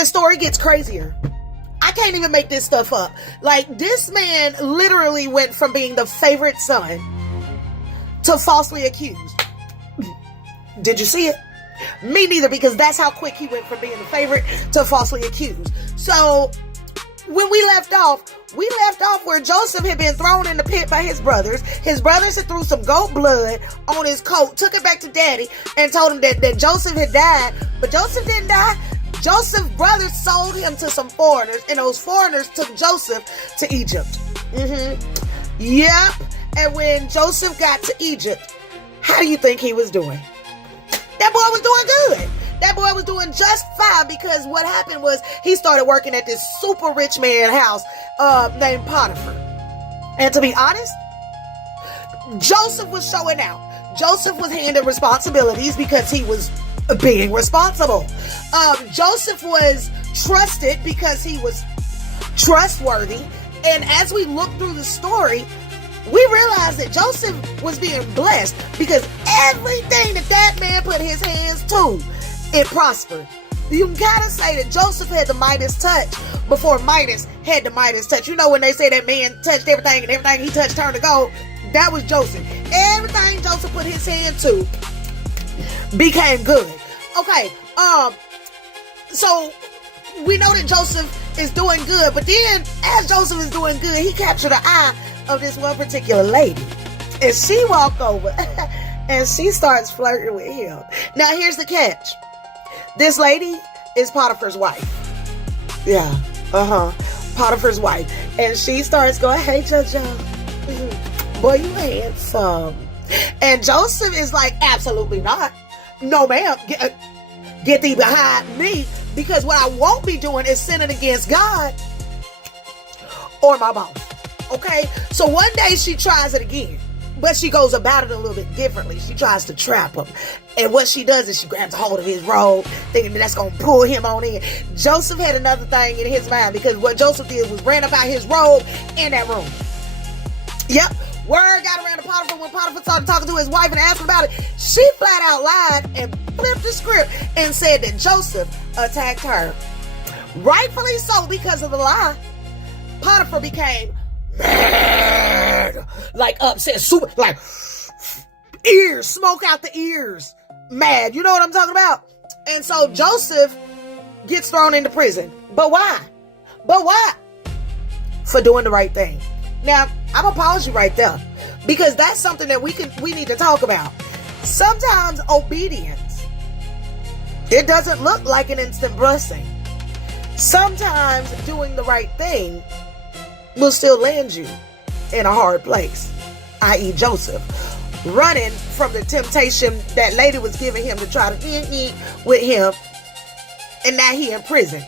the story gets crazier. I can't even make this stuff up. Like, this man literally went from being the favorite son to falsely accused. Did you see it? Me neither, because that's how quick he went from being the favorite to falsely accused. So, when we left off where Joseph had been thrown in the pit by his brothers. His brothers had threw some goat blood on his coat, took it back to daddy, and told him that Joseph had died. But Joseph didn't die. Joseph's brothers sold him to some foreigners, and those foreigners took Joseph to Egypt. Yep. And when Joseph got to Egypt, how do you think he was doing? That boy was doing good. That boy was doing just fine, because what happened was he started working at this super rich man's house named Potiphar. And to be honest, Joseph was showing out. Joseph was handed responsibilities because he was being responsible. Joseph was trusted because he was trustworthy. And as we look through the story, we realize that Joseph was being blessed because everything that man put his hands to, it prospered. You can kind of say that Joseph had the Midas touch before Midas had the Midas touch. You know when they say that man touched everything and everything he touched turned to gold? That was Joseph. Everything Joseph put his hand to became good. Okay, so we know that Joseph is doing good, but then as Joseph is doing good, he captured the eye of this one particular lady. And she walked over and she starts flirting with him. Now here's the catch. This lady is Potiphar's wife. Yeah, Potiphar's wife. And she starts going, "Hey, Jojo, boy, you handsome." And Joseph is like, "Absolutely not. No, ma'am. Get thee behind me, because what I won't be doing is sinning against God or my boss." Okay? So one day she tries it again, but she goes about it a little bit differently. She tries to trap him. And what she does is she grabs a hold of his robe, thinking that that's going to pull him on in. Joseph had another thing in his mind, because what Joseph did was ran about his robe in that room. Yep. Word got around to Potiphar when Potiphar started talking to his wife and asking about it. She flat out lied and flipped the script and said that Joseph attacked her. Rightfully so, because of the lie. Potiphar became mad, like upset, super, like ears, smoke out the ears, mad. You know what I'm talking about? And so Joseph gets thrown into prison. But why? For doing the right thing. Now, I'm gonna pause you right there, because that's something that we need to talk about. Sometimes obedience, it doesn't look like an instant blessing. Sometimes doing the right thing will still land you in a hard place, i.e. Joseph, running from the temptation that lady was giving him to try to eat with him, and now he in prison.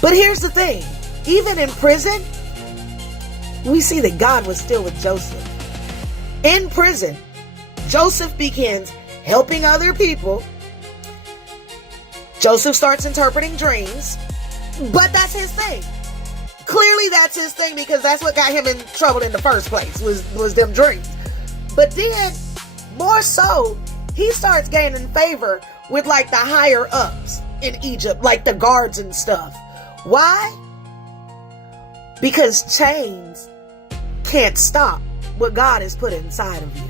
But here's the thing, even in prison, we see that God was still with Joseph. In prison, Joseph begins helping other people. Joseph starts interpreting dreams, but that's his thing. Clearly that's his thing, because that's what got him in trouble in the first place, was them dreams. But then, more so, he starts gaining favor with like the higher ups in Egypt, like the guards and stuff. Why? Because chains can't stop what God has put inside of you.